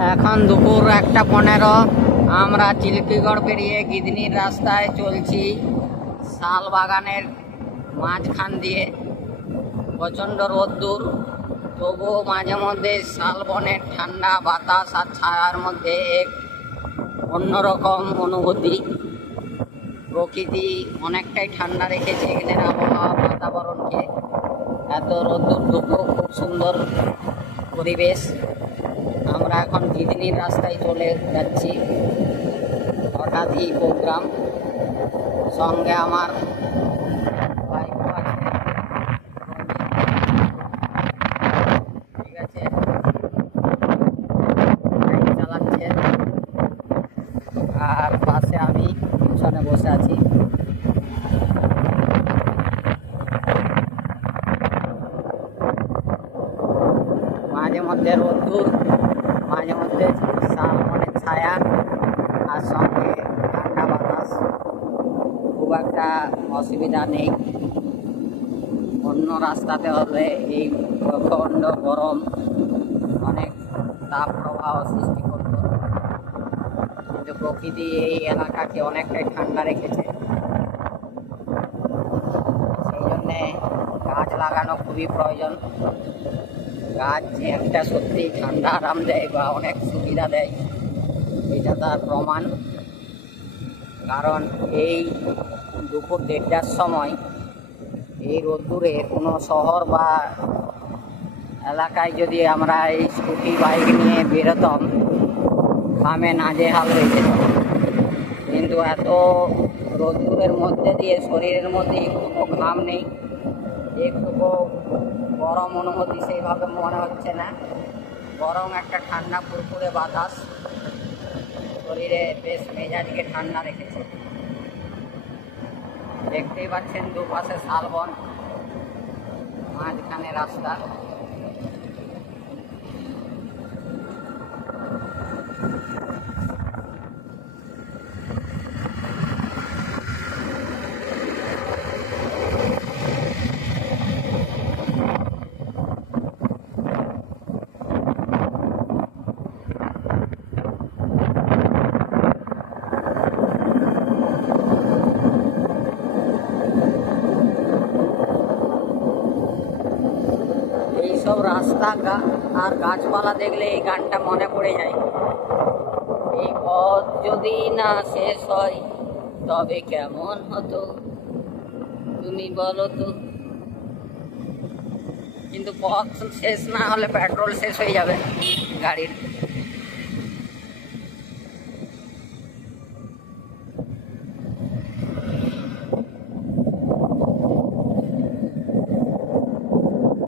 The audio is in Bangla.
এখন দুপুর 1:15। আমরা চিল্কিগড় পেরিয়ে গিদনির রাস্তায় চলছি শাল বাগানের মাঝখান দিয়ে। প্রচণ্ড রোদ্দুর, তবুও মাঝে মধ্যে শালবনের ঠান্ডা বাতাস আর ছায়ার মধ্যে এক অন্যরকম অনুভূতি। প্রকৃতি অনেকটাই ঠান্ডা রেখেছে এখানের আবহাওয়া বাতাবরণকে। এত রোদ্দুর তবুও খুব সুন্দর পরিবেশ। আমরা এখন গিদনির রাস্তায় চলে যাচ্ছি। হঠাৎই প্রোগ্রাম, সঙ্গে আমার ওয়াইফও আছে। ঠিক আছে, গাড়ি চালাচ্ছে আর পাশে আমি পিছনে বসে আছি। মাঝে মধ্যে রোদ্দুর, মাঝে মধ্যে শালবনের ছায়া আর সঙ্গে ঠান্ডা বাতাস। খুব একটা অসুবিধা নেই। অন্য রাস্তাতে হলে এই প্রচণ্ড গরম, অনেক তাপ প্রবাহ সৃষ্টি করত, কিন্তু প্রকৃতি এই এলাকাকে অনেকটাই ঠান্ডা রেখেছে। সেই জন্যে গাছ লাগানো খুবই প্রয়োজন। গাছ যে একটা সত্যি ঠান্ডা আরাম দেয় বা অনেক সুবিধা দেয়, এটা তার প্রমাণ। কারণ এই দুপুর 1:30টার সময় এই রোদ্দুরে কোনো শহর বা এলাকায় যদি আমরা এই স্কুটি বাইক নিয়ে বেরোতাম, ঘামে নাজেহাল হয়ে যেত। কিন্তু এত রোদ্দুরের মধ্যে দিয়ে শরীরের মধ্যে একটুকু ঘাম নেই, একটুকু গরম অনুভূতি সেইভাবে মনে হচ্ছে না। বরং একটা ঠান্ডা ফুরফুরে বাতাস শরীরে বেশ মেজাজকে ঠান্ডা রেখেছে। দেখতেই পাচ্ছেন দুপাশে শালবন, মাঝখানে রাস্তা। এইসব রাস্তা আর গাছপালা দেখলে এই গানটা মনে পড়ে যায়। এই পথ যদি না শেষ হয় তবে কেমন হতো তুমি বলো তো। কিন্তু পথ শেষ না হলে পেট্রোল শেষ হয়ে যাবে গাড়ির।